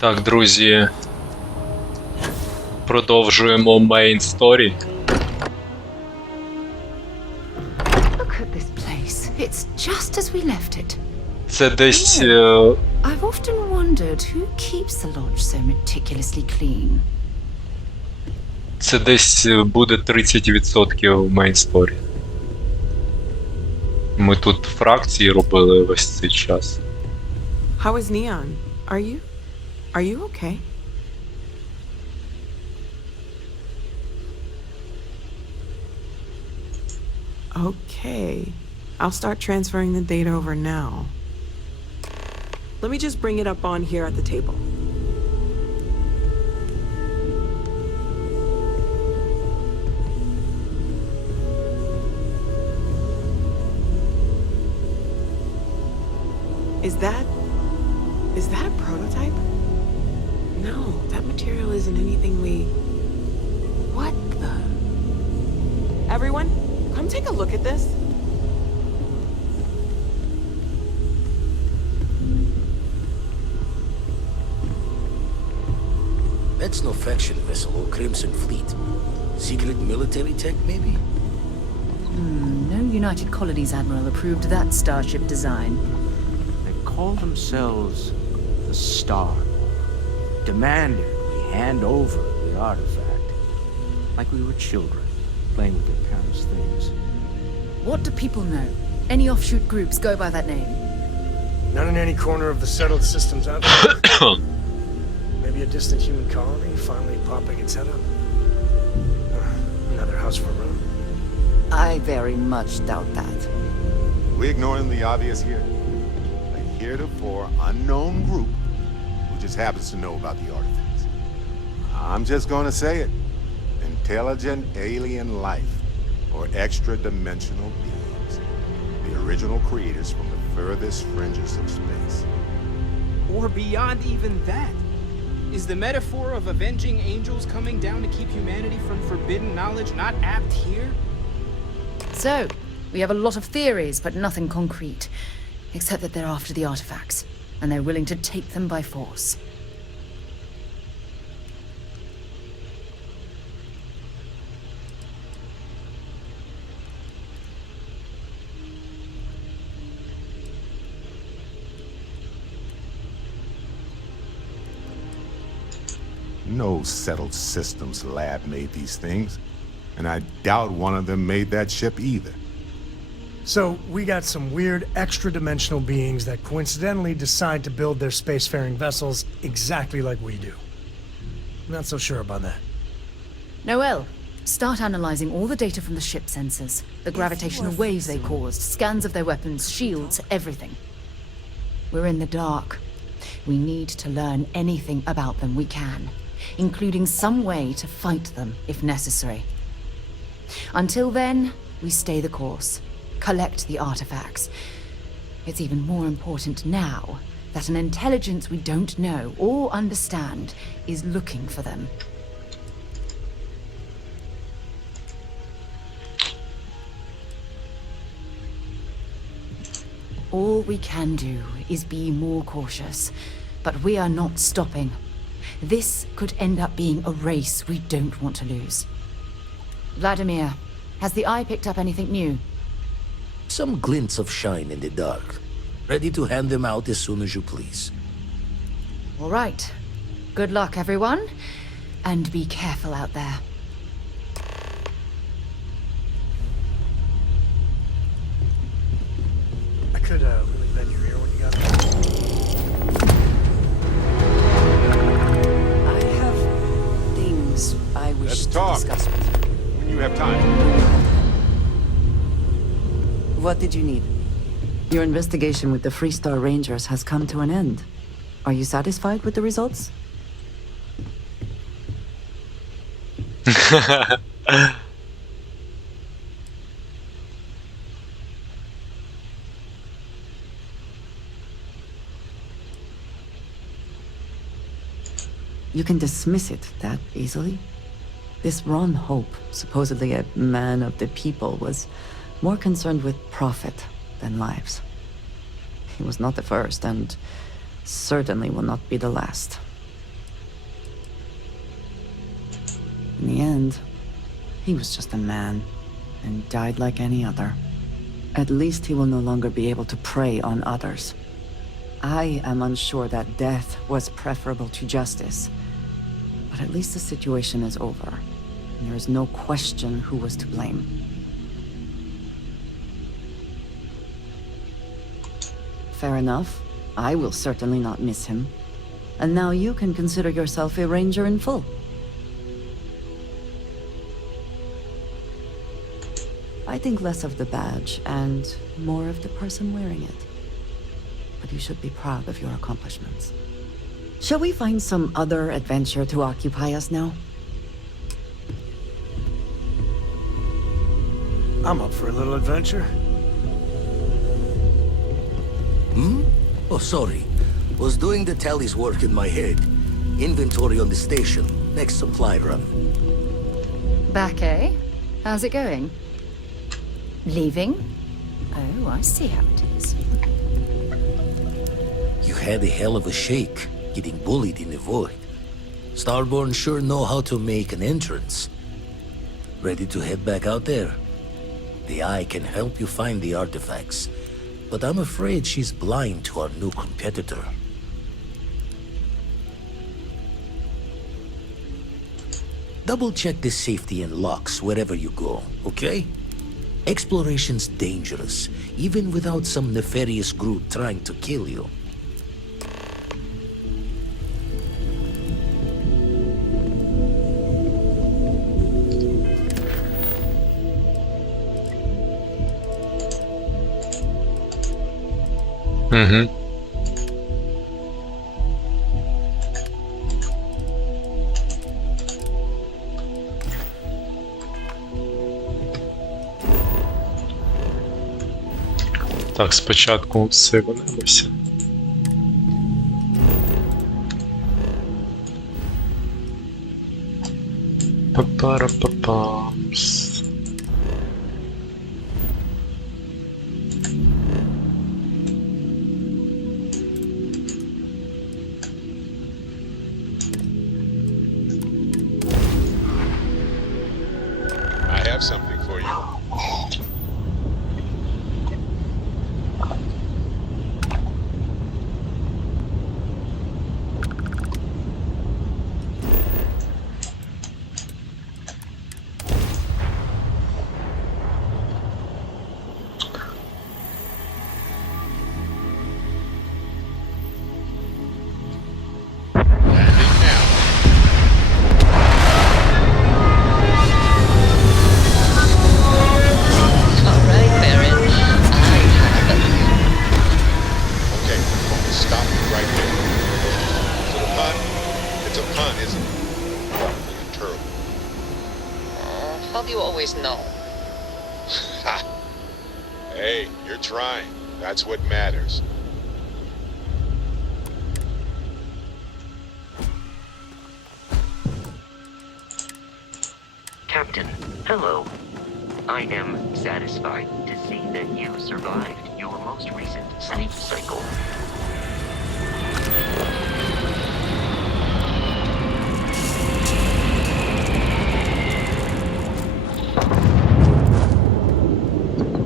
Так, друзі, продовжуємо Мейн Сторі. Look at this place. It's just as we left it. Це десь... I've often wondered who keeps the lodge so meticulously clean. Це десь буде 30% Мейн Сторі. Ми тут фракції робили весь цей час. How is Neon? Are you okay? Okay. I'll start transferring the data over now. Let me just bring it up on here at the table. Is that a prototype? No, that material isn't anything we... What the... Everyone, come take a look at this. That's no faction vessel or Crimson Fleet. Secret military tech, maybe? No United Colonies Admiral approved that starship design. They call themselves the Star. Demanded we hand over the artifact. Like we were children, playing with their parents' things. What do people know? Any offshoot groups go by that name? Not in any corner of the settled systems out there. Maybe a distant human colony finally popping its head up. Another house for Rome. I very much doubt that. We ignoring the obvious here? A heretofore unknown group who just happens to know about the artifacts. I'm just gonna say it. Intelligent alien life, or extra-dimensional beings. The original creators from the furthest fringes of space. Or beyond even that. Is the metaphor of avenging angels coming down to keep humanity from forbidden knowledge not apt here? So, we have a lot of theories, but nothing concrete. Except that they're after the artifacts, and they're willing to take them by force. No settled systems lab made these things, and I doubt one of them made that ship either. So, we got some weird extra-dimensional beings that coincidentally decide to build their spacefaring vessels exactly like we do. Not so sure about that. Noel, start analyzing all the data from the ship sensors, the gravitational waves they caused, scans of their weapons, shields, everything. We're in the dark. We need to learn anything about them we can, including some way to fight them if necessary. Until then, we stay the course, collect the artifacts. It's even more important now that an intelligence we don't know or understand is looking for them. All we can do is be more cautious, but we are not stopping. This could end up being a race we don't want to lose. Vladimir, has the Eye picked up anything new? Some glints of shine in the dark. Ready to hand them out as soon as you please. All right. Good luck, everyone, and be careful out there. I could really bend your ear when you got there. I have things I wish Let's to talk. discuss with you. When you have time. What did you need? Your investigation with the Freestar Rangers has come to an end. Are you satisfied with the results? You can dismiss it that easily. This Ron Hope, supposedly a man of the people, was more concerned with profit than lives. He was not the first, and certainly will not be the last. end, he was just a man and died like any other. At least he will no longer be able to prey on others. I am unsure that death was preferable to justice, but at least the situation is over, and there is no question who was to blame. Fair enough. I will certainly not miss him. And now you can consider yourself a ranger in full. I think less of the badge and more of the person wearing it. But you should be proud of your accomplishments. Shall we find some other adventure to occupy us now? I'm up for a little adventure. Oh, sorry. Was doing the tally's work in my head. Inventory on the station. Next supply run. Back, eh? How's it going? Leaving? Oh, I see how it is. You had a hell of a shake, getting bullied in the void. Starborn sure know how to make an entrance. Ready to head back out there? The Eye can help you find the artifacts, but I'm afraid she's blind to our new competitor. Double check the safety and locks wherever you go, okay? Exploration's dangerous, even without some nefarious group trying to kill you. Угу. Так, спочатку сейванемося. Па-пара-па-памс. I have something for you. Landing now. Alright, Baron. I have it. Okay, stop right there. Is it a pun? It's a pun, isn't it? You're terrible. How do you always know? Ha! Hey, you're trying. That's what matters. Captain, hello. I am satisfied to see that you survived your most recent sleep cycle.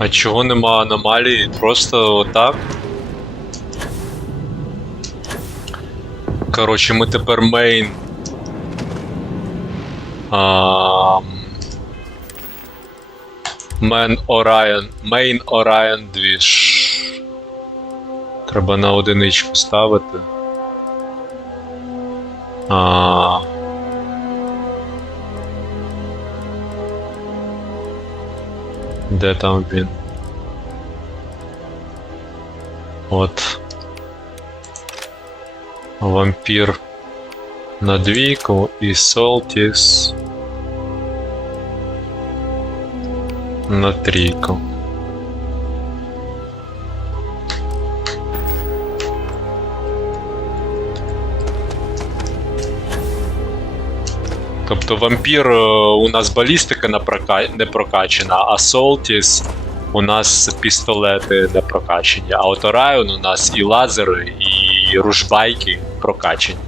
А чого нема аномалії? Просто отак. Коротше, ми тепер Мейн. Мейн Орайон двіж. Треба на одиничку ставити. Де там він? От. Вампір на двійку і Солтіс на трійку. Тобто вампір у нас балістика не прокачана, а Солтіс у нас пістолети не прокачені, а от Орайон у нас і лазери, і ружбайки прокачені.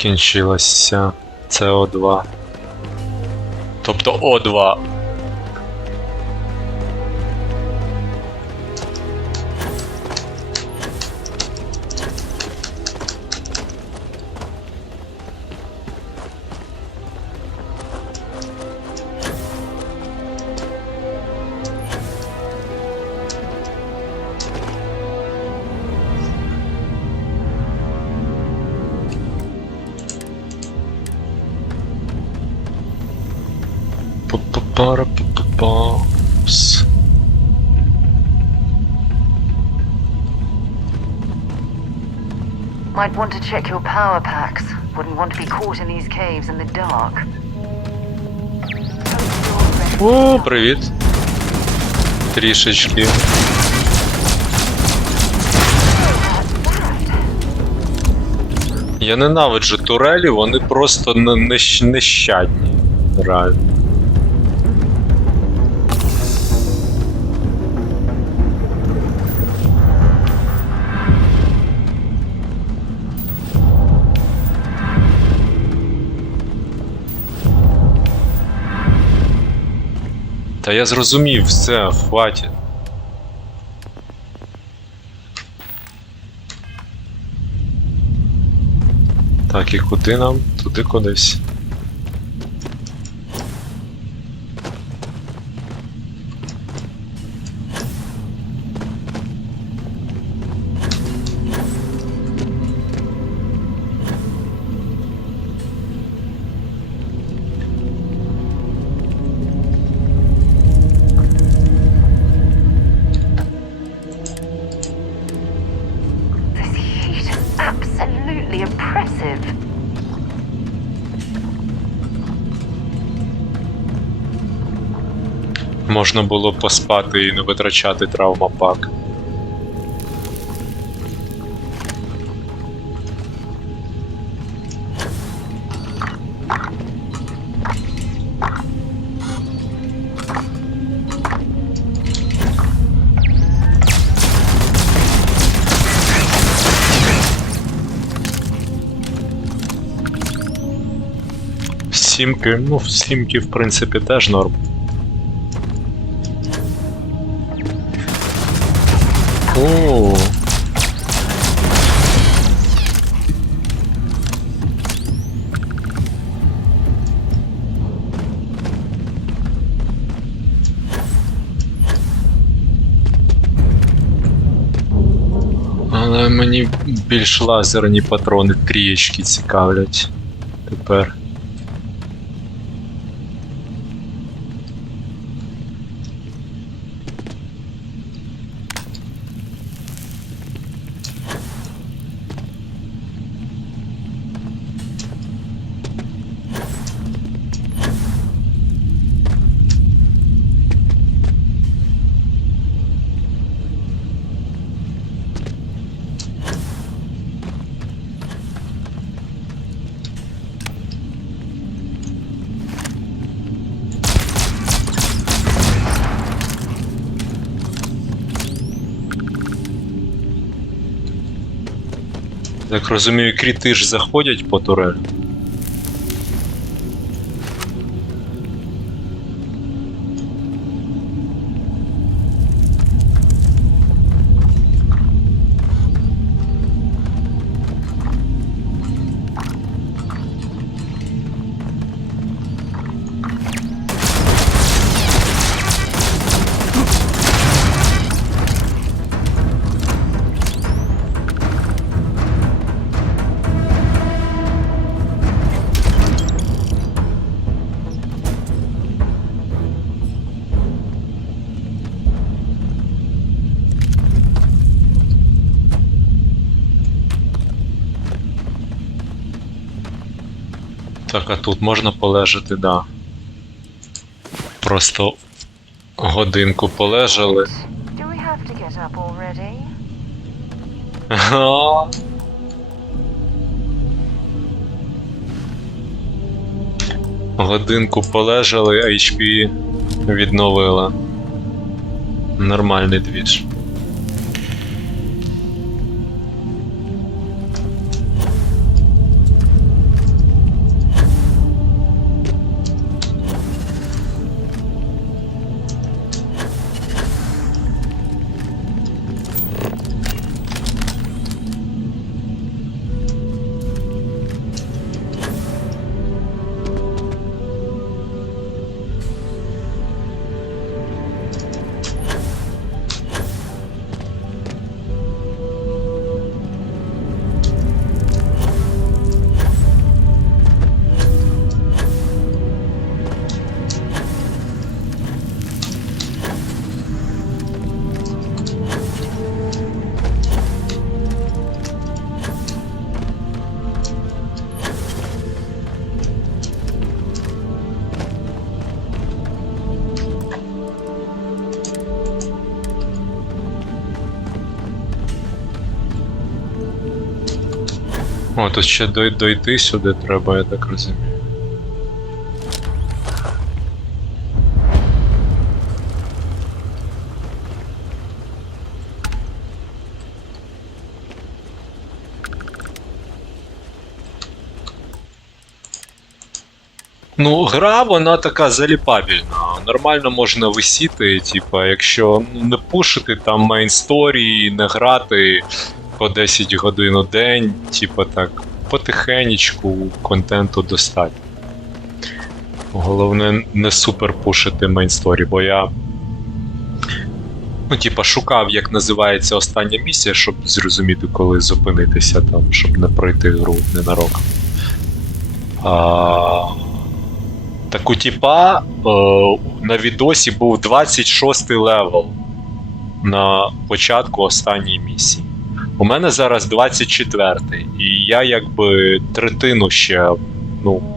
Скінчилося СО2. Тобто О2. Па-па-пара-па-па-пас. Might want to check your power packs. Wouldn't want to be caught in these caves in the dark. О, привіт. Трішечки. Я ненавиджу турелі, вони просто нещадні. Реально. Та я зрозумів, все, хватить. Так, і куди нам? Туди кудись. This heat is absolutely oppressive. Можна було поспати і не витрачати травмапак. Сімки, ну, сімки, в принципі, теж норм. О. Але мені більш лазерні патрони трієчки цікавлять тепер. Так розумію, кріти ж заходять по турель. Так, а тут можна полежати, да. Просто годинку полежали. Do we have to get up already? Годинку полежали, HP відновила. Нормальний двіж. О, тут ще дойти сюди треба, я так розумію. Ну, гра, вона така заліпабельна. Нормально можна висіти, типа, якщо не пушити там мейн сторі, не грати по 10 годин у день, типа так, потихенечку контенту достатньо. Головне не супер пушити мейн сторі, бо я шукав, як називається остання місія, щоб зрозуміти, коли зупинитися там, щоб не пройти гру ненароком. Так у тіпа на відосі був 26-й левел на початку останньої місії. У мене зараз 24-й, і я якби третину ще,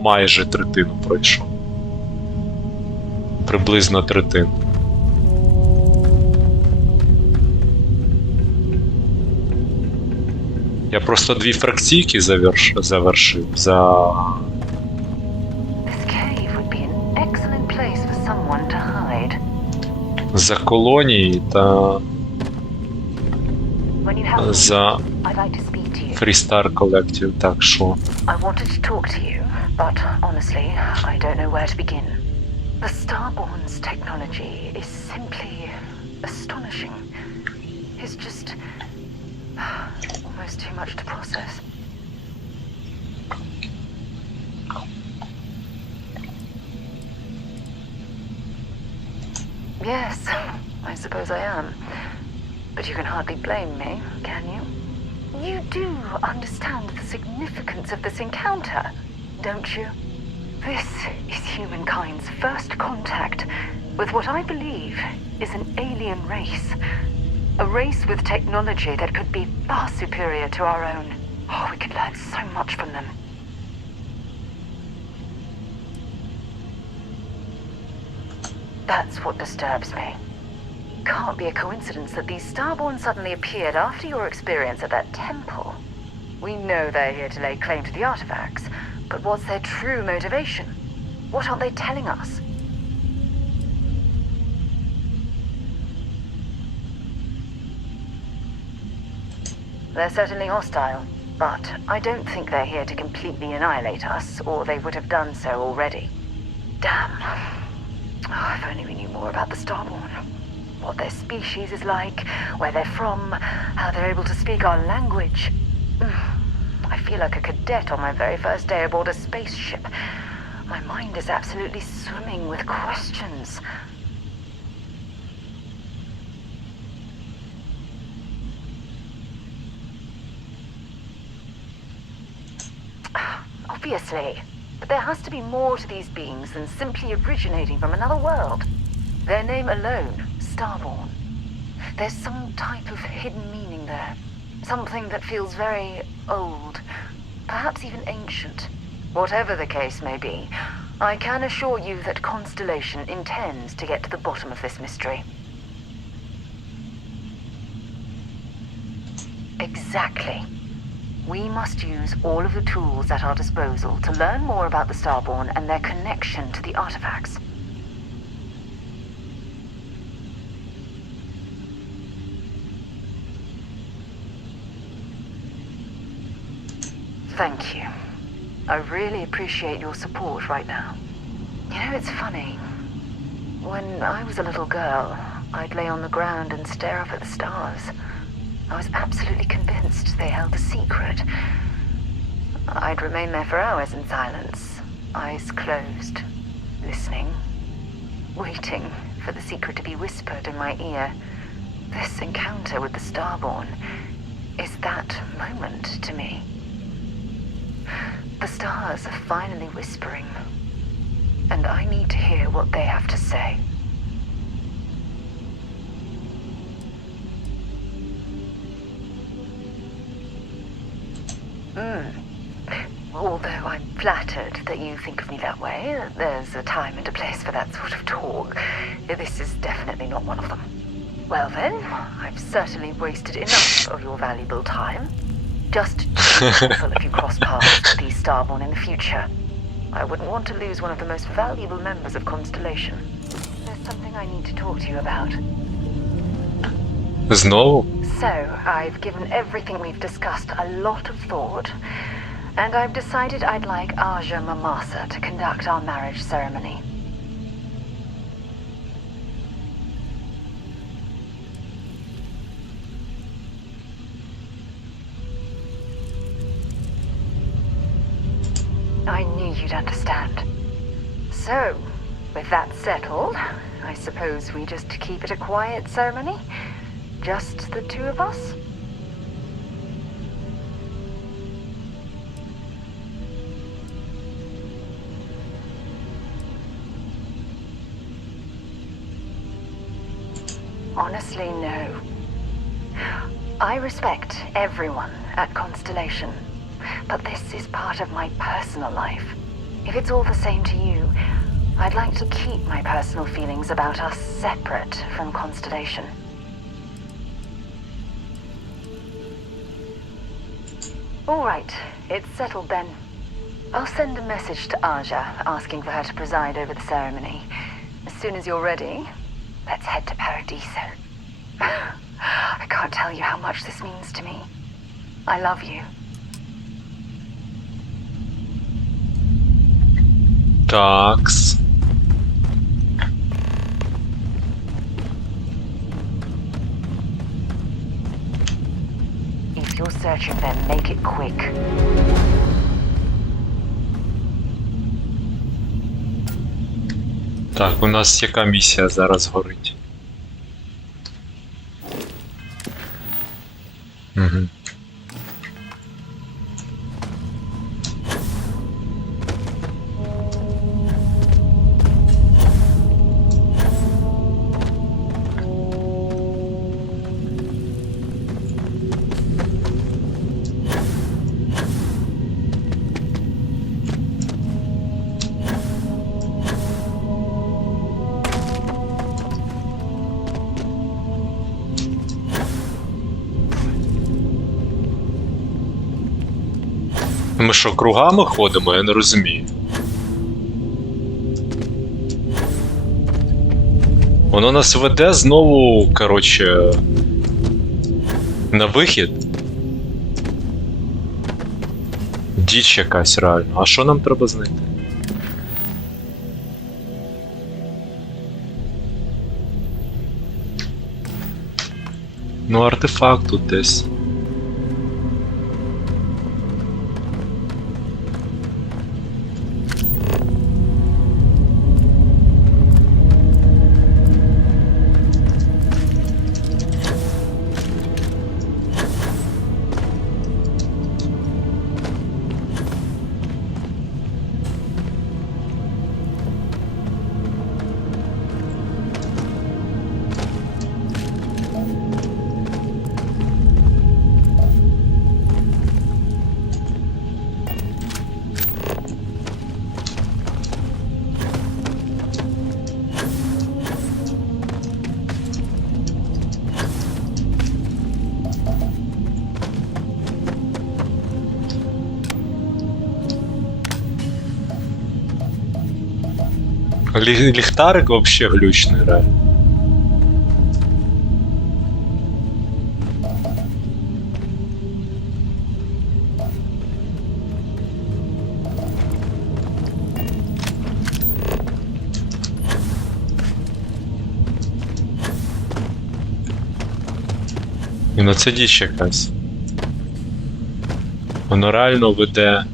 майже третину пройшов. Приблизно третину. Я просто 2 фракційки завершив за... За колонії та за Freestar Collective, так що. I wanted to talk to you, but honestly, I don't know where to begin. The Starborn's technology is simply astonishing. It's just almost too much to process. Yes, I suppose I am. But you can hardly blame me, can you? You do understand the significance of this encounter, don't you? This is humankind's first contact with what I believe is an alien race. A race with technology that could be far superior to our own. Oh, we could learn so much from them. That's what disturbs me. Can't be a coincidence that these Starborn suddenly appeared after your experience at that temple. We know they're here to lay claim to the artifacts, but what's their true motivation? What aren't they telling us? They're certainly hostile, but I don't think they're here to completely annihilate us, or they would have done so already. Damn. Oh, if only we knew more about the Starborn. What their species is like, where they're from, how they're able to speak our language. I feel like a cadet on my very first day aboard a spaceship. My mind is absolutely swimming with questions. Obviously. But there has to be more to these beings than simply originating from another world. Their name alone, Starborn. There's some type of hidden meaning there. Something that feels very old, perhaps even ancient. Whatever the case may be, I can assure you that Constellation intends to get to the bottom of this mystery. Exactly. We must use all of the tools at our disposal to learn more about the Starborn and their connection to the artifacts. Thank you. I really appreciate your support right now. You know, it's funny. When I was a little girl, I'd lay on the ground and stare up at the stars. I was absolutely convinced they held a secret. I'd remain there for hours in silence, eyes closed, listening, waiting for the secret to be whispered in my ear. This encounter with the Starborn is that moment to me. The stars are finally whispering, and I need to hear what they have to say. Although I'm flattered that you think of me that way, there's a time and a place for that sort of talk. This is definitely not one of them. Well then, I've certainly wasted enough of your valuable time. Just be careful if you cross paths with these Starborn in the future. I wouldn't want to lose one of the most valuable members of Constellation. There's something I need to talk to you about. Знову? So, I've given everything we've discussed a lot of thought, and I've decided I'd like Aja Mamasa to conduct our marriage ceremony. I knew you'd understand. So, with that settled, I suppose we just keep it a quiet ceremony? Just the two of us? Honestly, no. I respect everyone at Constellation, but this is part of my personal life. If it's all the same to you, I'd like to keep my personal feelings about us separate from Constellation. All right, it's settled then. I'll send a message to Aja asking for her to preside over the ceremony. As soon as you're ready, let's head to Paradiso. I can't tell you how much this means to me. I love you. Такс. If you're searching them, make it quick. Так, у нас яка місія зараз горить? Угу. Ми що, кругами ходимо? Я не розумію. Воно нас веде знову, коротше, на вихід. Діч якась реально. А що нам треба знайти? Ну, артефакт тут десь. Ліхтарик вообще глючний, реально. І на це діч якась. Воно реально веде.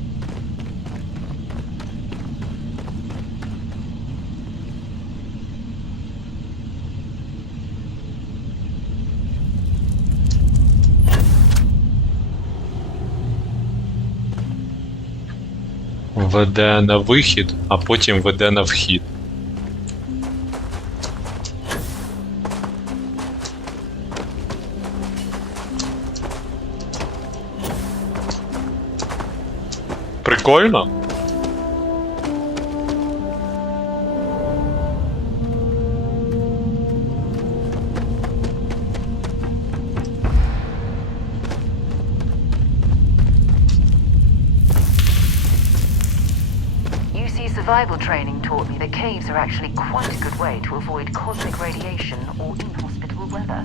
Веде на вихід, а потім веде на вхід. Прикольно? survival training taught me that caves are actually quite a good way to avoid cosmic radiation or inhospitable weather.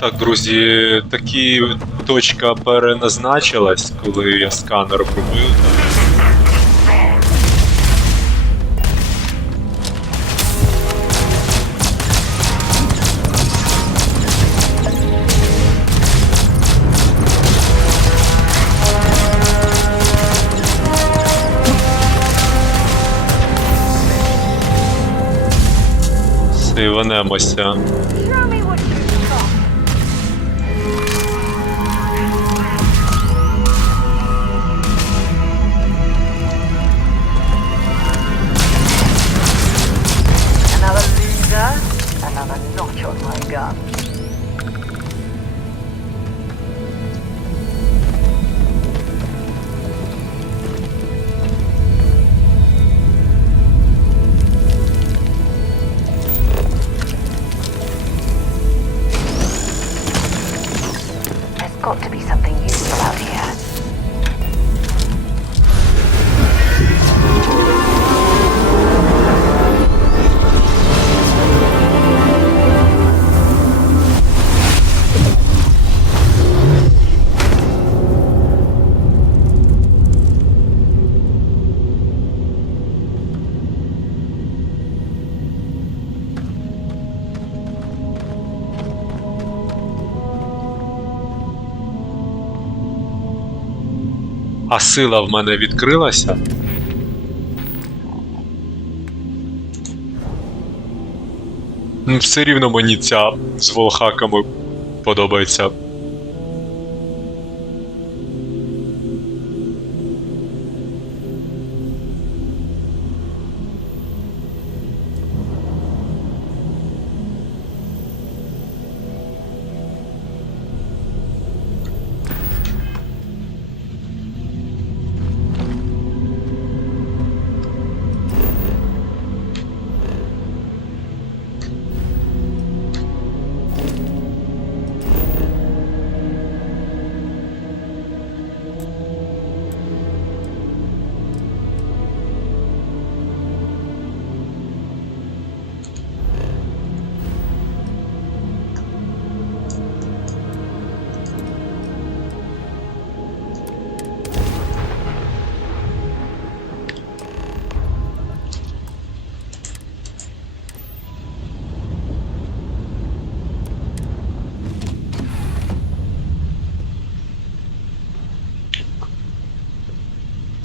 Так, друзі, такі точка переназначилась, коли я сканер пробив. Сейванемося. Another notch on my gun. There's got to be something useful out here. А сила в мене відкрилася. Все рівно мені ця з волхаками подобається.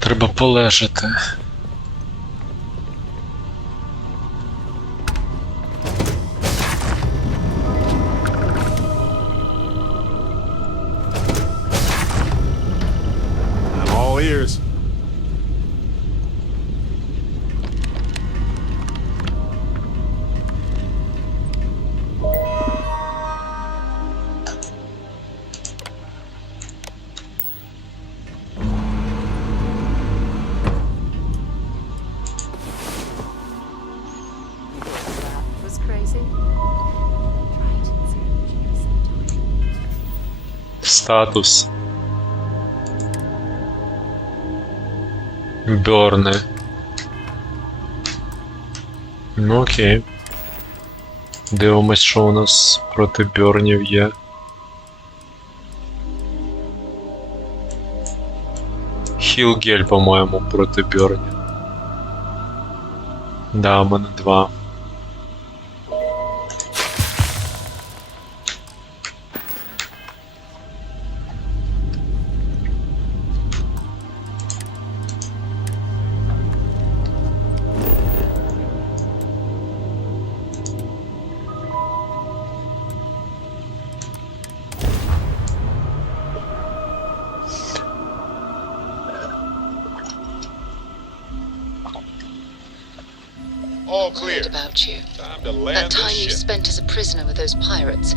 Треба полежати. I'm all ears. That was crazy. Статус. Бёрни. Ну окей. Дивимось, що у нас проти бьорнів є. Хілгель, по-моєму, проти бьорнів. Да, у мене 2. All Worried clear. about you. Time to That land time this you ship. spent as a prisoner with those pirates,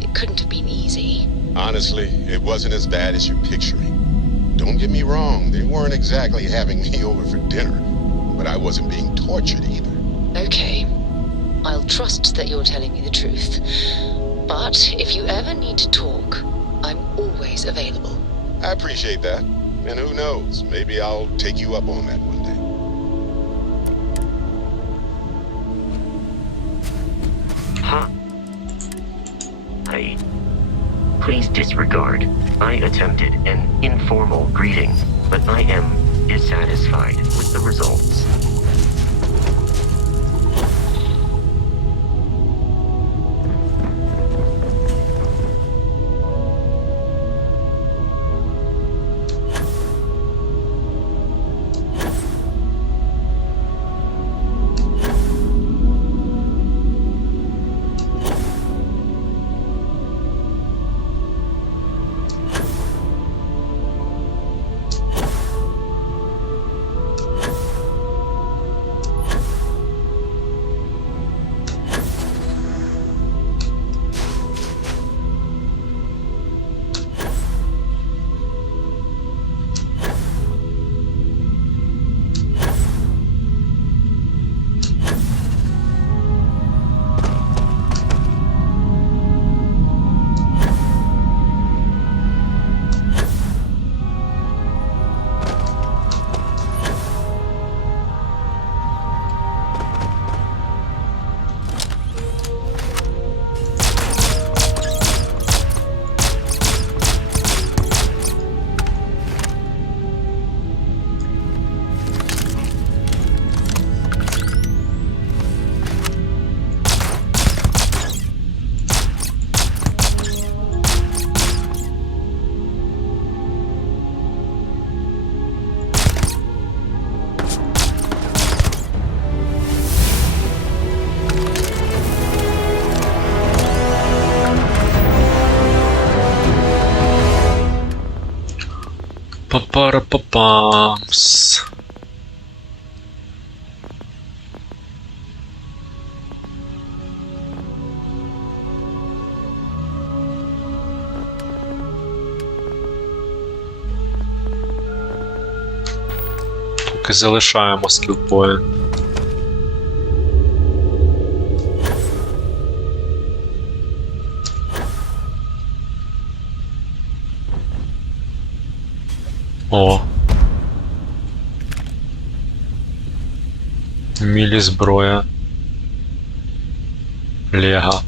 it couldn't have been easy. Honestly, it wasn't as bad as you're picturing. Don't get me wrong, they weren't exactly having me over for dinner, but I wasn't being tortured either. Okay. I'll trust that you're telling me the truth. But if you ever need to talk, I'm always available. I appreciate that. And who knows, maybe I'll take you up on that one day. Huh? Please disregard. I attempted an informal greeting, but I am dissatisfied with the results. Папарапапамс. Поки залишаємо скілпоінт. О. Мілі зброя. Лего.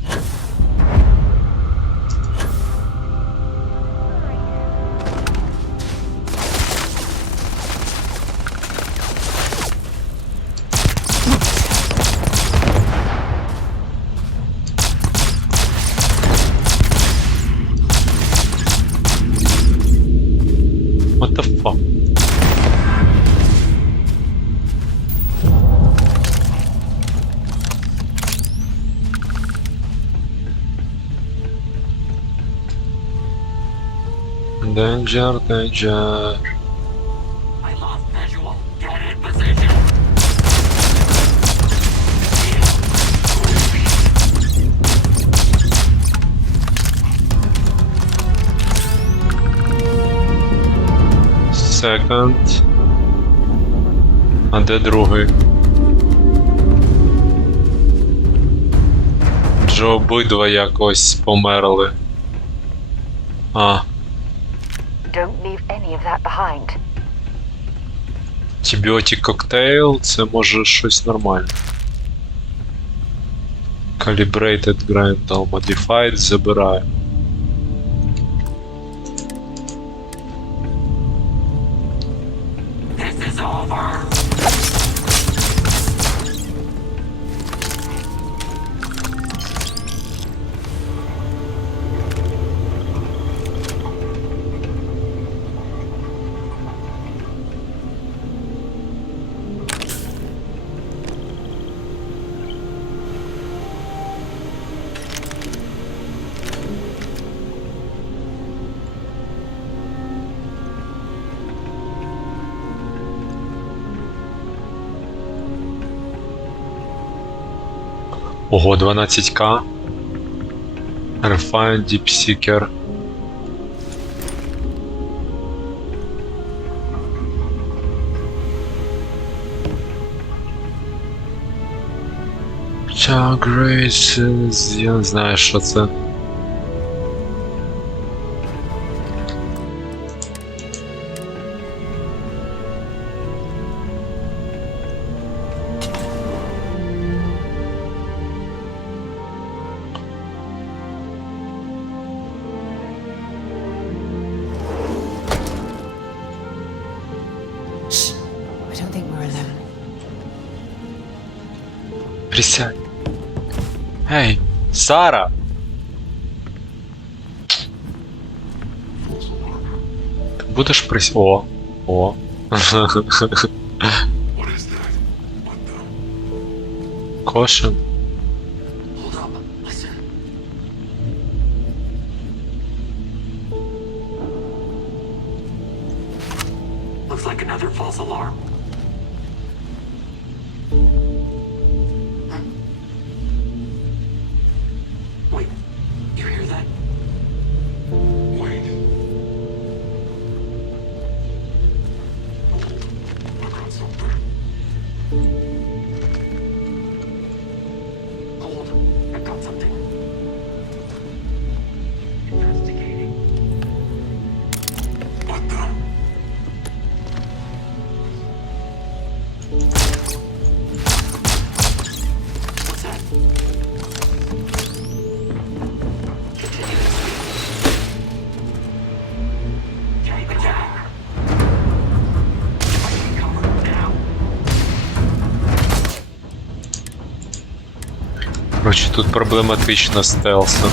What the fuck? Danger, danger. I lost visual. Get in position. Second. А де другий? Вже обидва якось померли. А. Don't leave any of that behind. Антибіотик коктейл, це може щось нормальне. Calibrated Grindal Modified забираємо. This is over. Ого, 12к. Refine Deep Seeker. Graces, я не знаю, що це. I don't think we're alone. Присядь. Ей, Сара! Ти будеш присядь? О, о. Кошен. Hold up. Listen. Looks like another false alarm. Wait, you hear that? Wait. I got something. Hold, I got something. Investigating. What the? What's that? Take attack. Taking cover now. Короче, тут проблематично стелсом.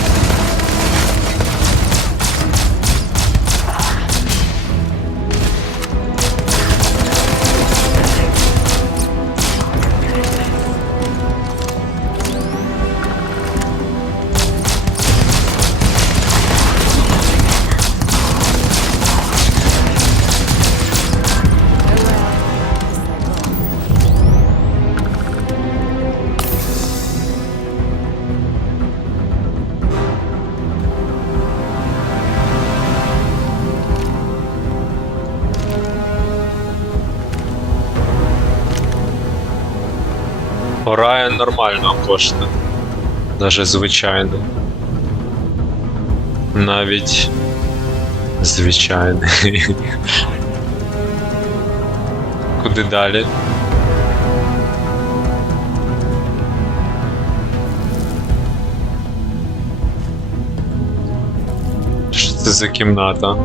Орайон нормально коштує. Даже звичайно. Навіть звичайний. Куди далі? Що це за кімната?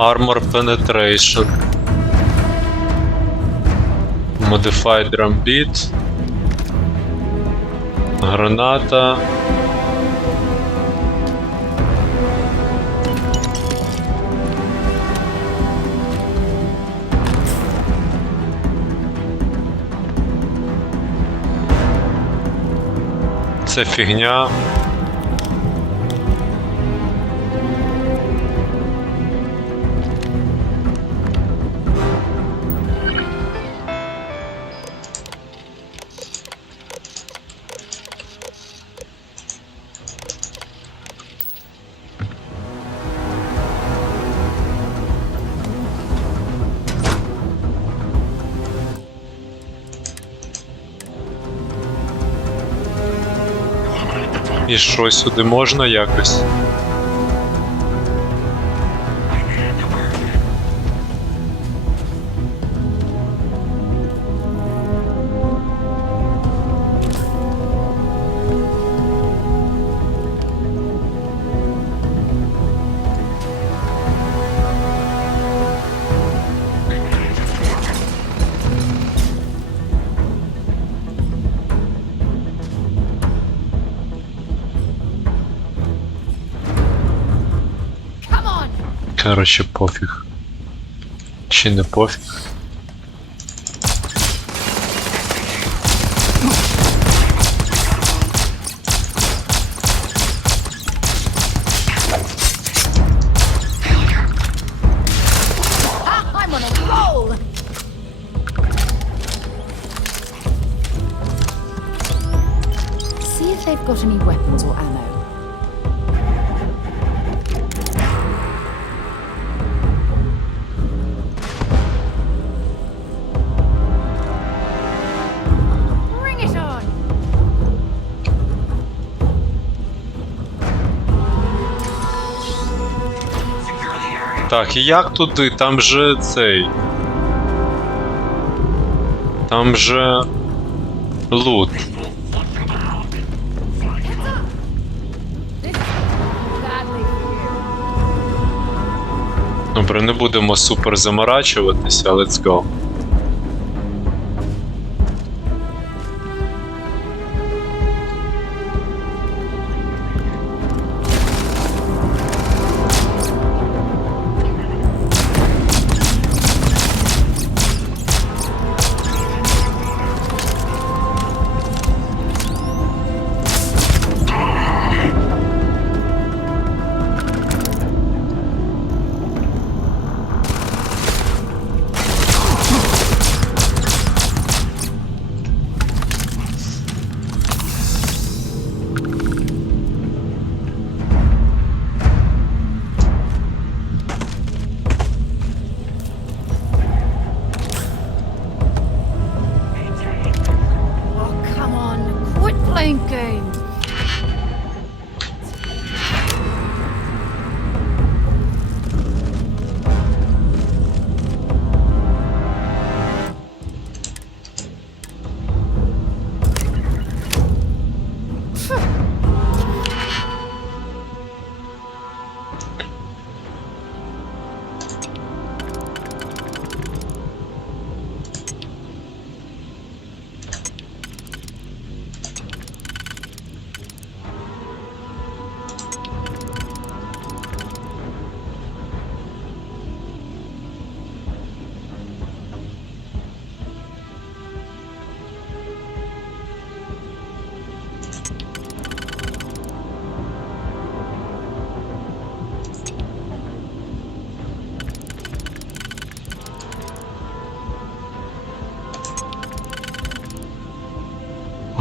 Armor Penetration. Modified drum beat. Граната. Це фігня. І що, сюди можна якось? Короче, пофіг. Чи не пофіг? I'm on a roll! See if they've got any weapons or ammo. Так, і як туди? Там же цей... Там же... лут. Добре, не будемо супер заморачуватися, let's go.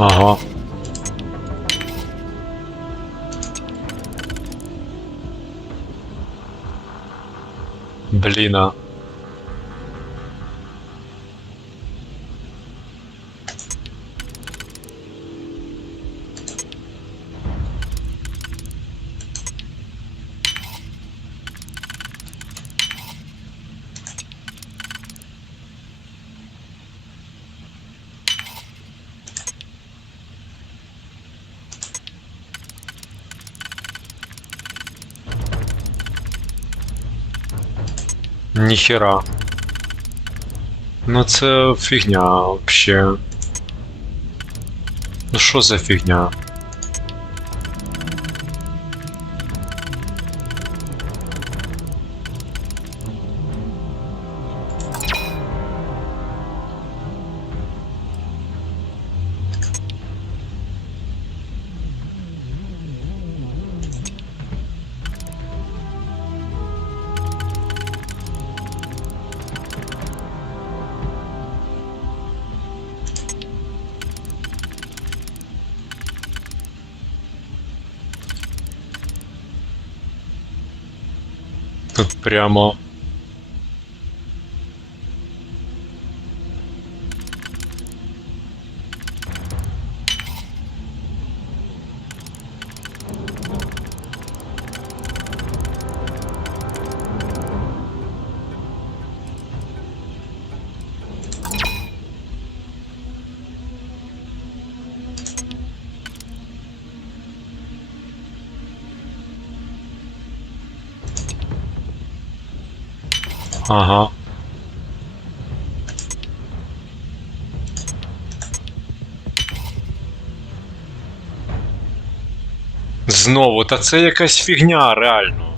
Ага. Блін, а. Ніхера. Ну це фігня вообще. Ну що за фігня? Тут прямо. Ага. Знову, та це якась фігня, реально.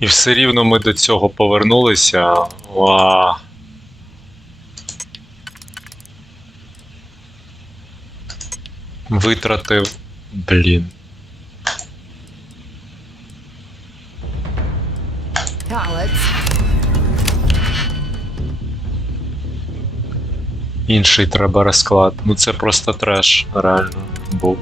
І все рівно ми до цього повернулися. Ва. Витратив, блін. Інший треба розклад. Ну це просто треш, реально, був.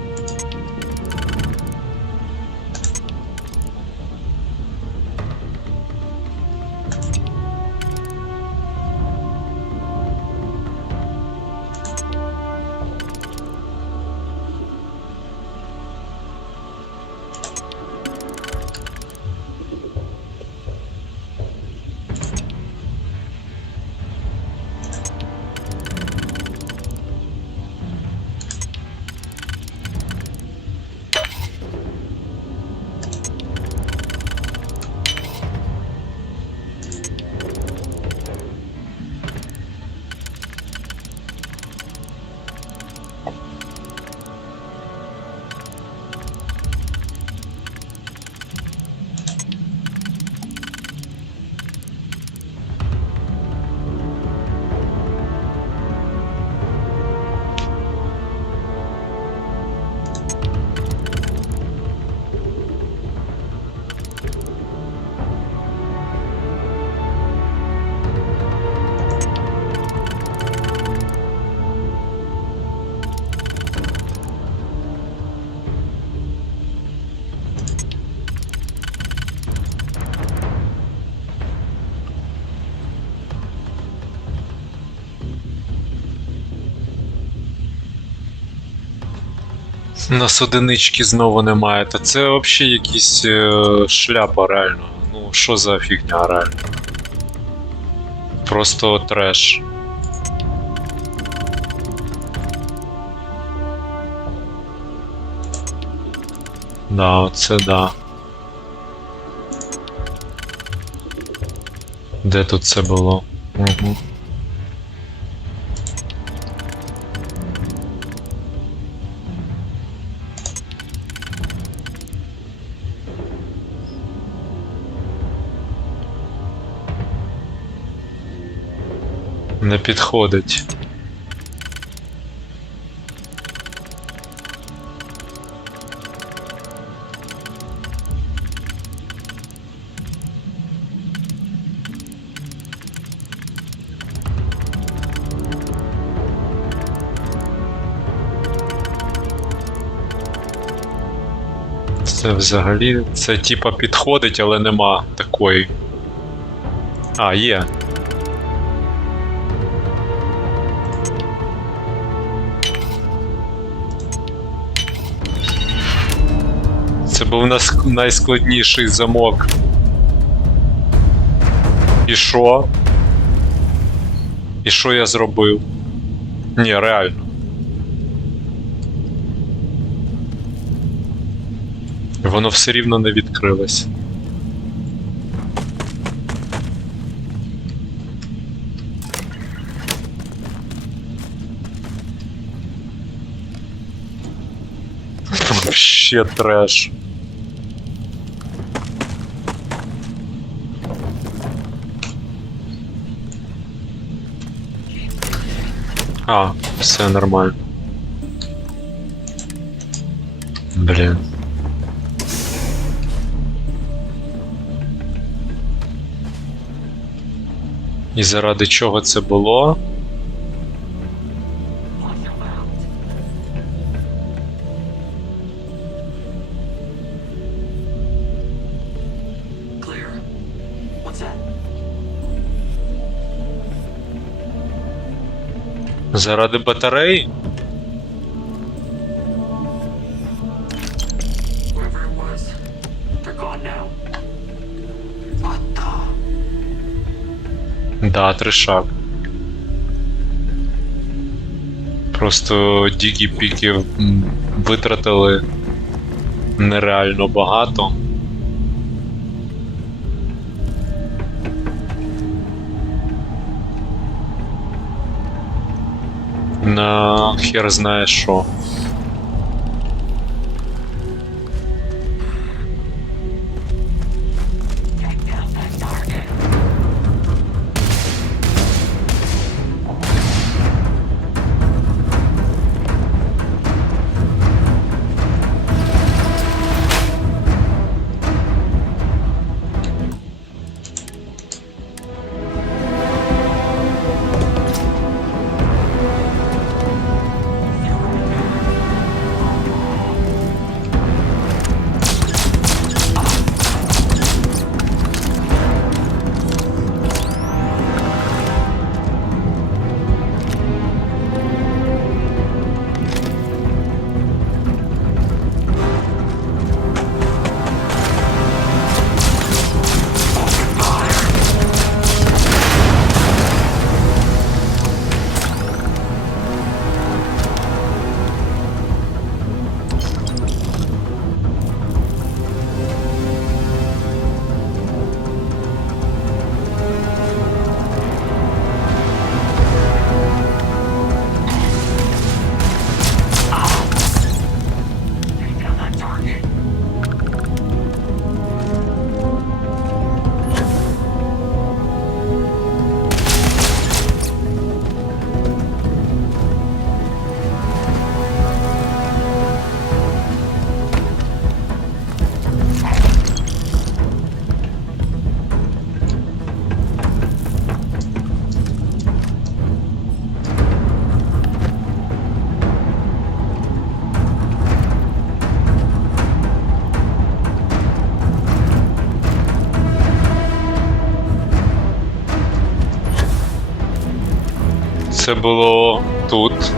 У нас одинички знову немає. Та це взагалі якісь шляпа, реально. Ну, що за фігня, реально. Просто треш. Да, оце да. Де тут це було? Угу. Не підходить. Це взагалі, це типа підходить, але нема такої. А, є. Це був найскладніший замок. І що? І що я зробив? Ні, реально. Воно все рівно не відкрилось. Ще треш. А, все нормально. Блін. І заради чого це було? Заради батареї? Да, трешак. Просто дігі-піків витратили нереально багато. На хер знає що. Це було тут.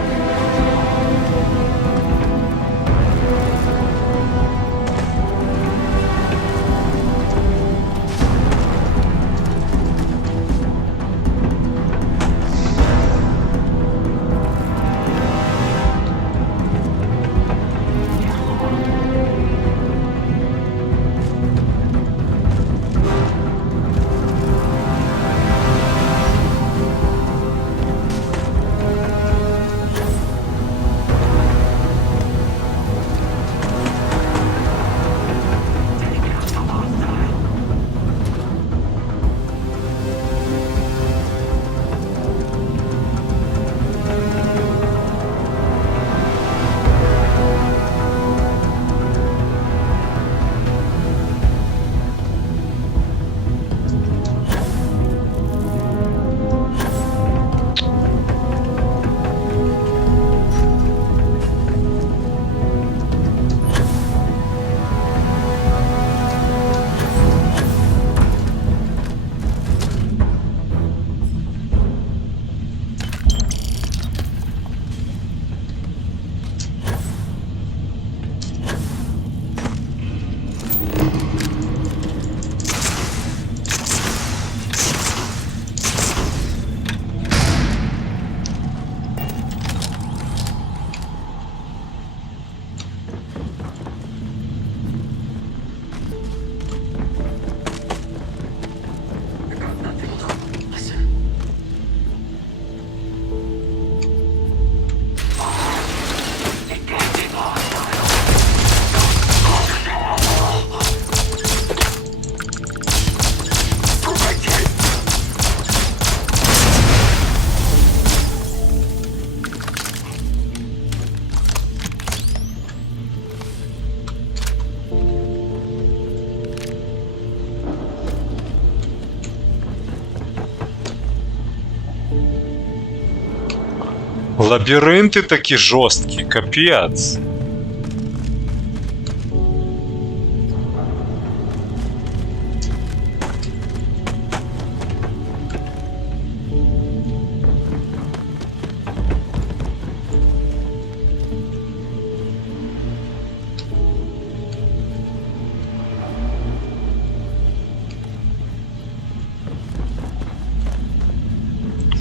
Лабіринти такі жорсткі, капець.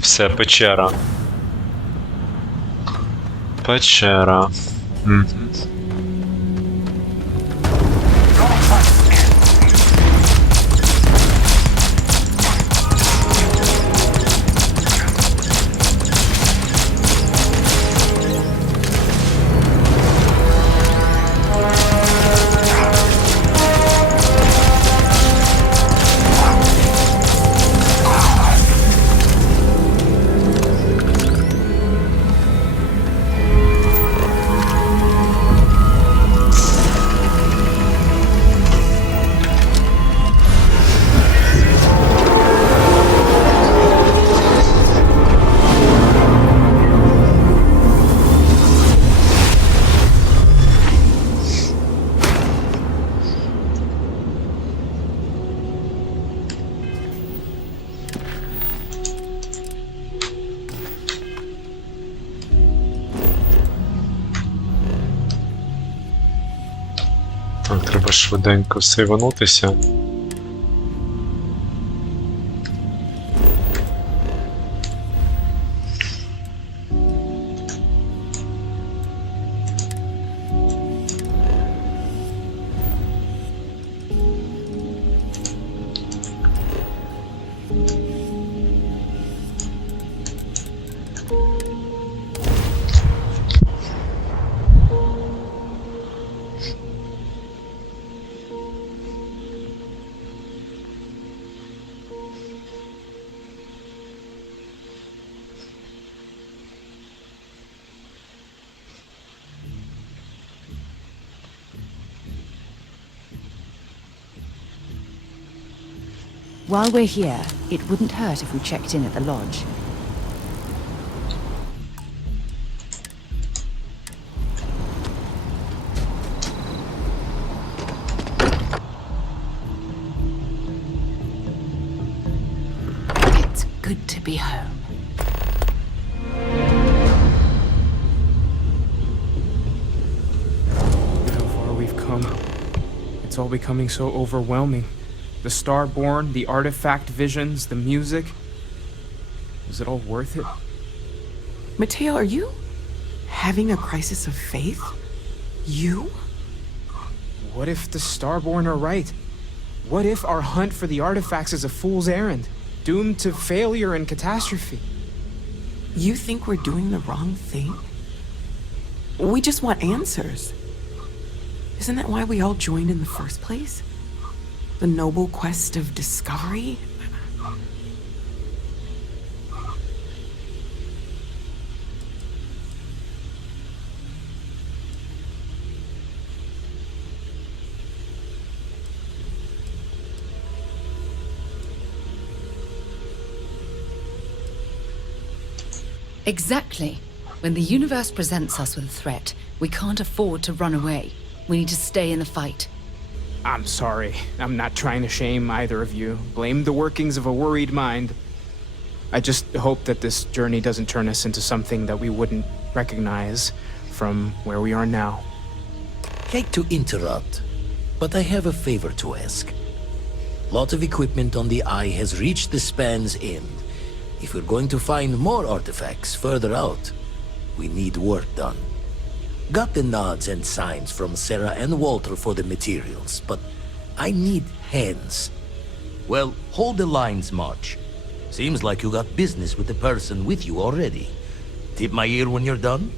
Все, печера. Печера. Угу. Так, треба швиденько сейванутися. While we're here, it wouldn't hurt if we checked in at the lodge. It's good to be home. Look how far we've come. It's all becoming so overwhelming. The Starborn, the artifact visions, the music. Is it all worth it? Mateo, are you having a crisis of faith? You? What if the Starborn are right? What if our hunt for the artifacts is a fool's errand, doomed to failure and catastrophe? You think we're doing the wrong thing? We just want answers. Isn't that why we all joined in the first place? The noble quest of discovery? Exactly. When the universe presents us with a threat, we can't afford to run away. We need to stay in the fight. I'm sorry. I'm not trying to shame either of you. Blame the workings of a worried mind. I just hope that this journey doesn't turn us into something that we wouldn't recognize from where we are now. Hate to interrupt, but I have a favor to ask. Lot of equipment on the Eye has reached the span's end. If we're going to find more artifacts further out, we need work done. Got the nods and signs from Sarah and Walter for the materials, but I need hands. Well, hold the lines, March. Seems like you got business with the person with you already. Tip my ear when you're done?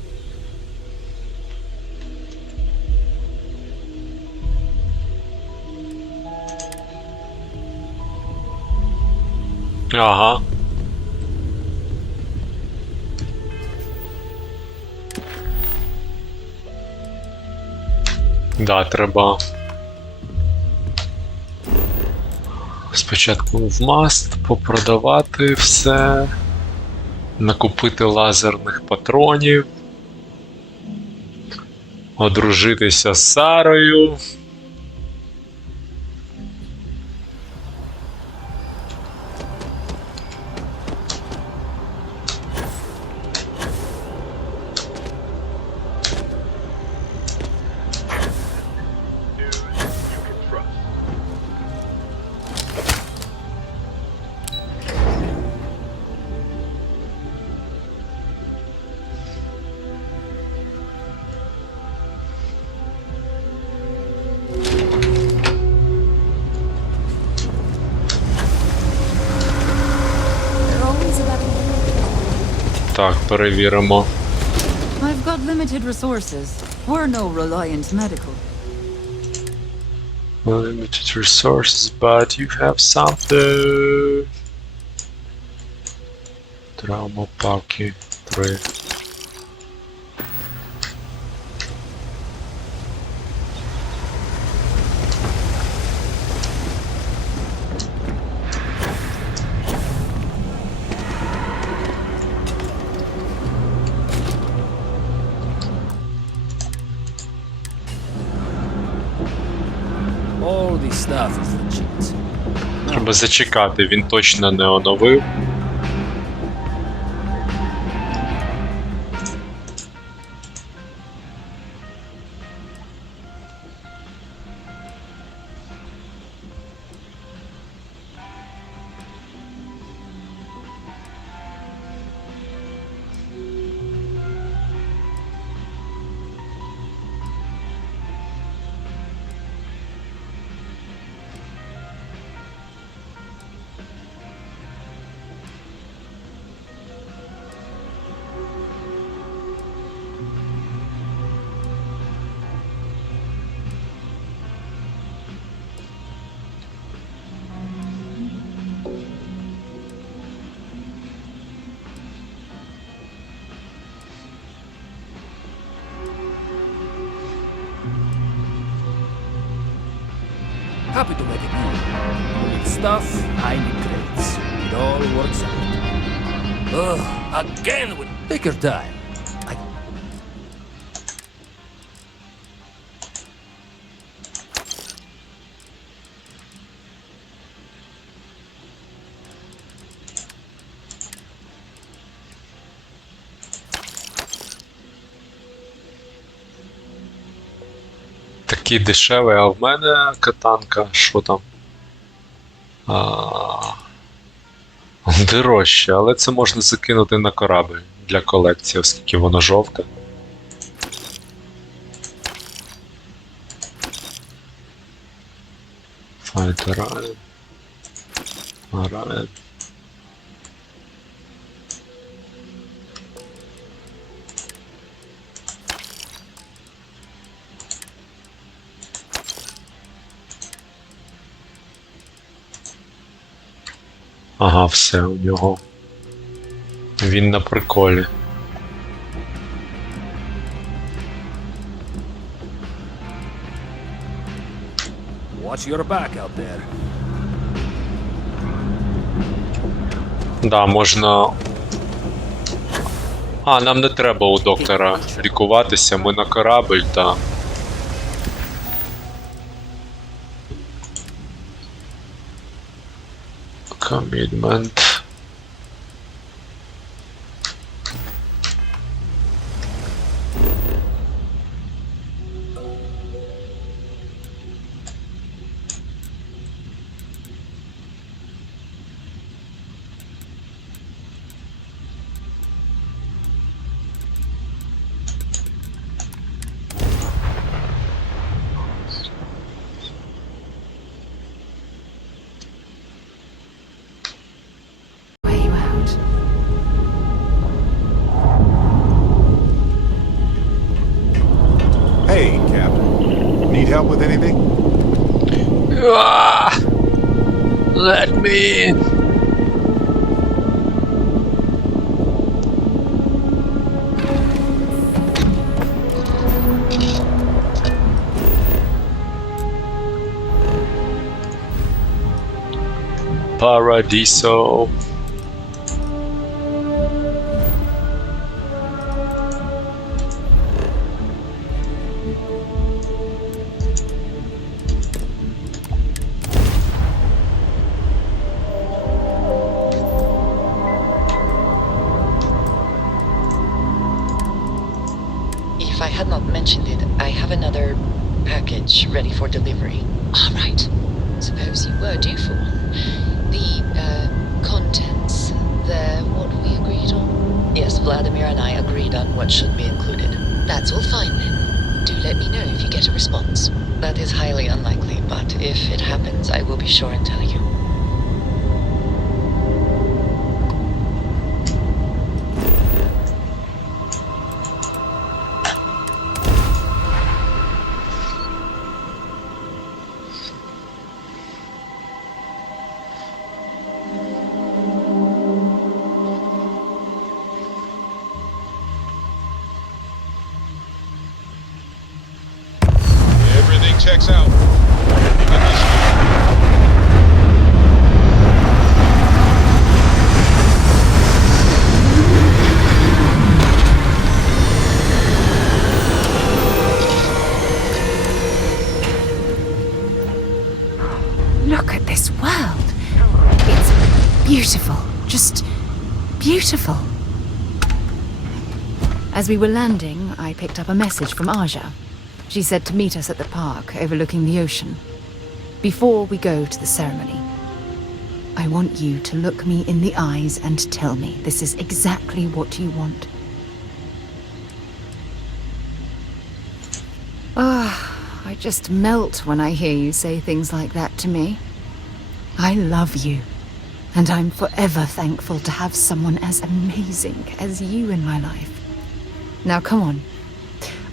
Ага. Да, треба спочатку в маст попродавати все. Накупити лазерних патронів. Одружитися з Сарою. Так, перевіримо. I've got limited resources. We're no reliant medical. Limited resources, but you have something. Травмопаки 3. All this stuff is legit. Треба зачекати, він точно не оновив. Happy to make it new. You need stuff, I need crates. It all works out. Ugh, again with... Take your time. Такий дешевий, а в мене катанка, що там? Дорожче, але це можна закинути на корабль для колекції, оскільки воно жовте. Fight Ryan. Ryan. Ага, все у нього. Він на приколі. Watch your back out there. Да, можна... А, нам не треба у доктора лікуватися, ми на корабль, та... Commitment. Hey, Captain. Need help with anything? Let me in. Paradiso. If I had not mentioned it, I have another package ready for delivery. All right. Suppose you were due for one. The contents, they're what we agreed on? Yes, Vladimir and I agreed on what should be included. That's all fine then. Do let me know if you get a response. That is highly unlikely, but if it happens, I will be sure and tell you. Everything checks out. Look at this world. It's beautiful. Just beautiful. As we were landing, I picked up a message from Aja. She said to meet us at the park overlooking the ocean. Before we go to the ceremony, I want you to look me in the eyes and tell me this is exactly what you want. I just melt when I hear you say things like that to me. I love you, and I'm forever thankful to have someone as amazing as you in my life. Now come on.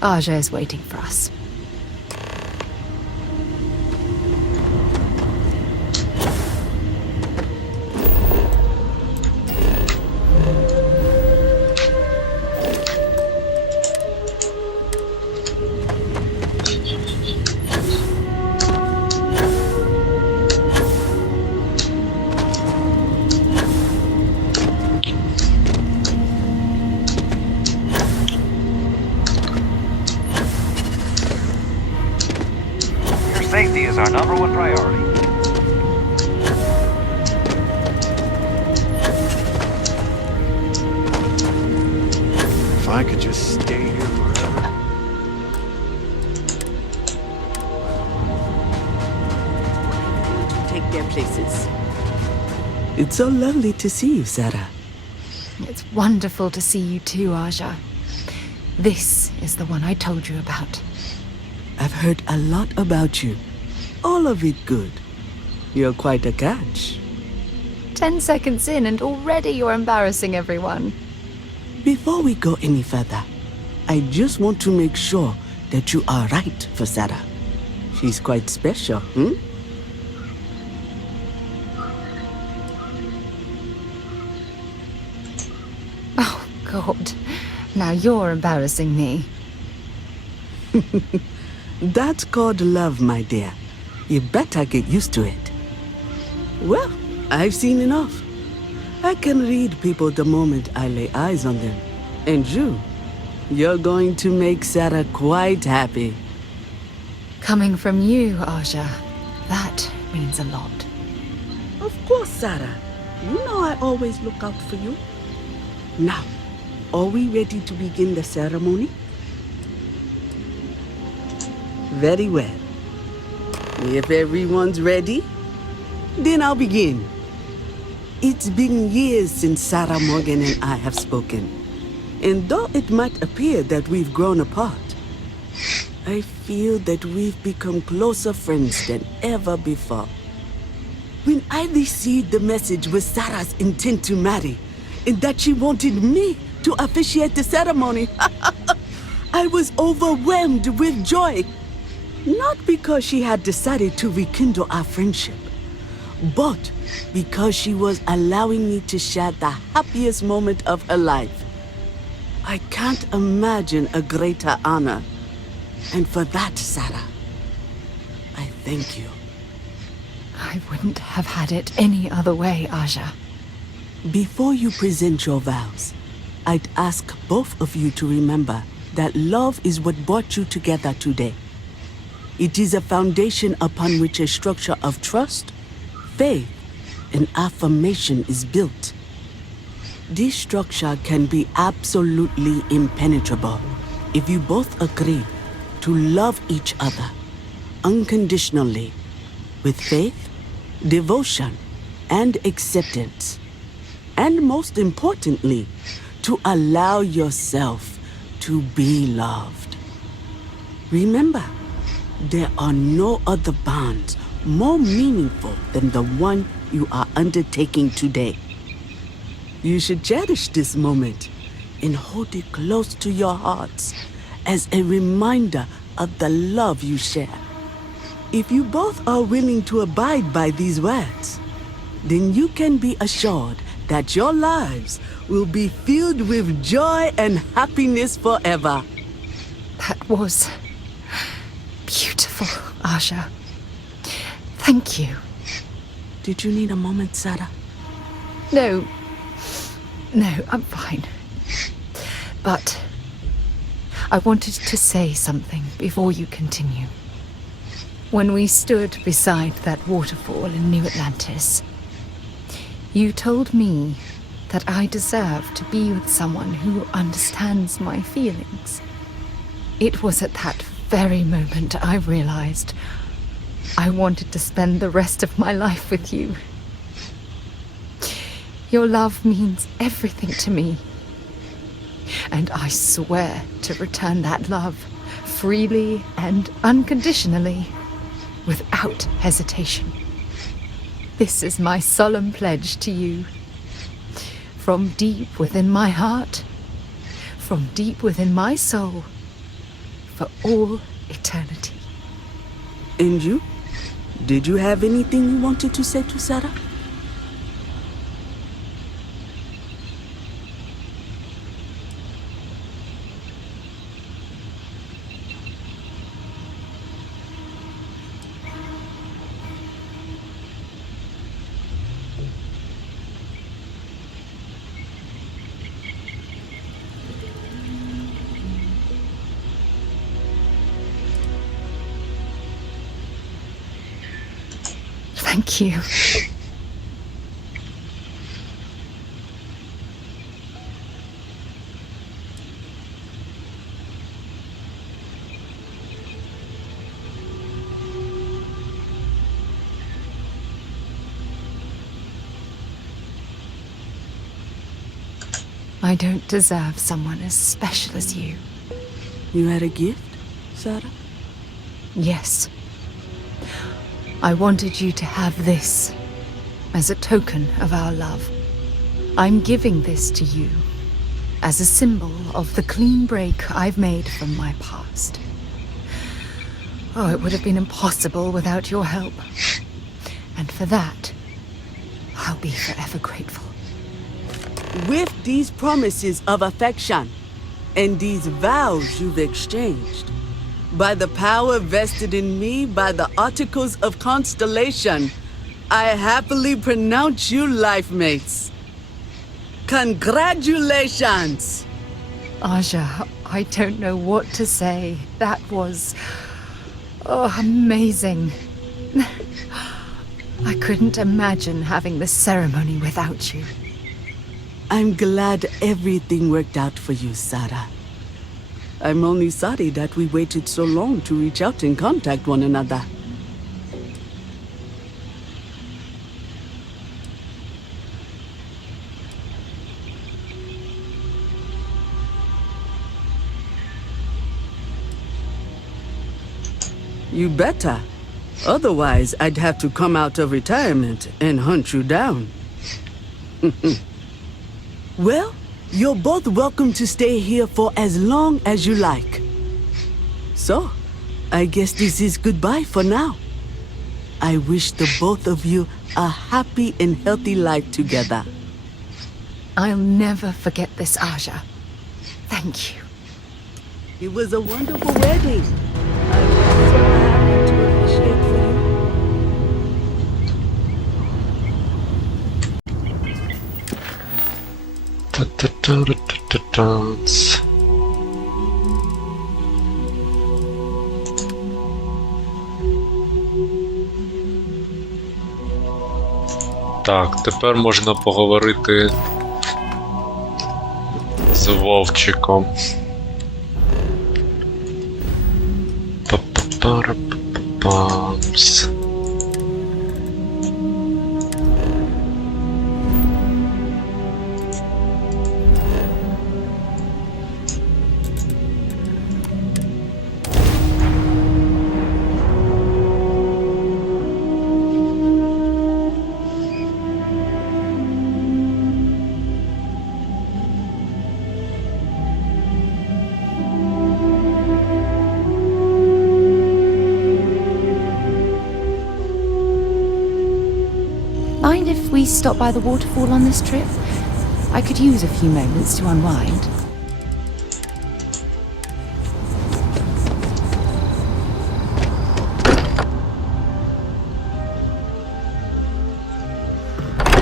Aja is waiting for us. Safety is our number one priority. If I could just stay here forever. Take their places. It's so lovely to see you, Sarah. It's wonderful to see you too, Aja. This is the one I told you about. I've heard a lot about you. All of it good. You're quite a catch. 10 seconds in and already you're embarrassing everyone. Before we go any further, I just want to make sure that you are right for Sarah. She's quite special, Oh, God. Now you're embarrassing me. That's called love, my dear. You better get used to it. Well, I've seen enough. I can read people the moment I lay eyes on them. And you're going to make Sarah quite happy. Coming from you, Aja, that means a lot. Of course, Sarah. You know I always look out for you. Now, are we ready to begin the ceremony? Very well. If everyone's ready, then I'll begin. It's been years since Sarah Morgan and I have spoken. And though it might appear that we've grown apart, I feel that we've become closer friends than ever before. When I received the message with Sarah's intent to marry, and that she wanted me to officiate the ceremony, I was overwhelmed with joy. Not because she had decided to rekindle our friendship, but because she was allowing me to share the happiest moment of her life. I can't imagine a greater honor. And for that, Sarah, I thank you. I wouldn't have had it any other way, Aja. Before you present your vows, I'd ask both of you to remember that love is what brought you together today. It is a foundation upon which a structure of trust, faith, and affirmation is built. This structure can be absolutely impenetrable if you both agree to love each other unconditionally with faith, devotion, and acceptance. And most importantly, to allow yourself to be loved. Remember, there are no other bonds more meaningful than the one you are undertaking today. You should cherish this moment and hold it close to your hearts as a reminder of the love you share. If you both are willing to abide by these words, then you can be assured that your lives will be filled with joy and happiness forever. That was beautiful, Aja. Thank you. Did you need a moment, Sarah? No, I'm fine. But I wanted to say something before you continue. When we stood beside that waterfall in New Atlantis, you told me that I deserve to be with someone who understands my feelings. It was at that very moment I realized I wanted to spend the rest of my life with you. Your love means everything to me. And I swear to return that love freely and unconditionally, without hesitation. This is my solemn pledge to you. From deep within my heart, from deep within my soul, for all eternity. And you? Did you have anything you wanted to say to Sarah? Thank you. I don't deserve someone as special as you. You had a gift, Sarah? Yes. I wanted you to have this as a token of our love. I'm giving this to you as a symbol of the clean break I've made from my past. Oh, it would have been impossible without your help. And for that, I'll be forever grateful. With these promises of affection and these vows you've exchanged, by the power vested in me by the Articles of Constellation, I happily pronounce you life mates. Congratulations! Aja, I don't know what to say. That was... amazing. I couldn't imagine having the ceremony without you. I'm glad everything worked out for you, Sarah. I'm only sorry that we waited so long to reach out and contact one another. You better. Otherwise, I'd have to come out of retirement and hunt you down. Well, you're both welcome to stay here for as long as you like. So, I guess this is goodbye for now. I wish the both of you a happy and healthy life together. I'll never forget this, Aja. Thank you. It was a wonderful wedding. I was so happy to officiate for you. Так, тепер можна поговорити з Вовчиком. Па-па-пара-па-памс. Mind if we stop by the waterfall on this trip? I could use a few moments to unwind.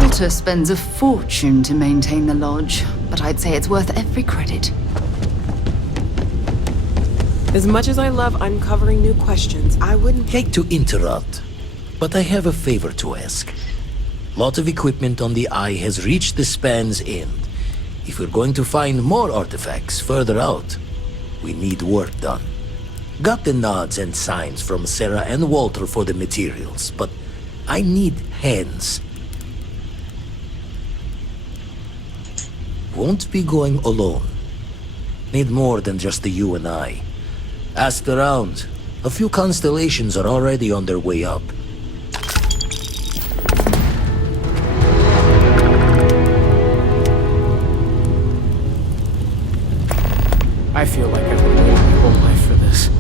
Walter spends a fortune to maintain the lodge, but I'd say it's worth every credit. As much as I love uncovering new questions, I wouldn't... Hate to interrupt, but I have a favor to ask. Lot of equipment on the Eye has reached the span's end. If we're going to find more artifacts further out, we need work done. Got the nods and signs from Sarah and Walter for the materials, but I need hands. Won't be going alone. Need more than just the you and I. Asked around. A few constellations are already on their way up. I feel like I've been waiting my whole life for this.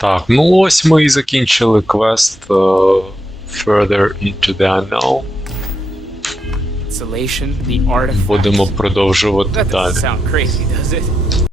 Так, ну ось ми і закінчили квест Further into the Unknown. Insulation, the artifact. Будемо продовжувати That далі. doesn't sound crazy, does it?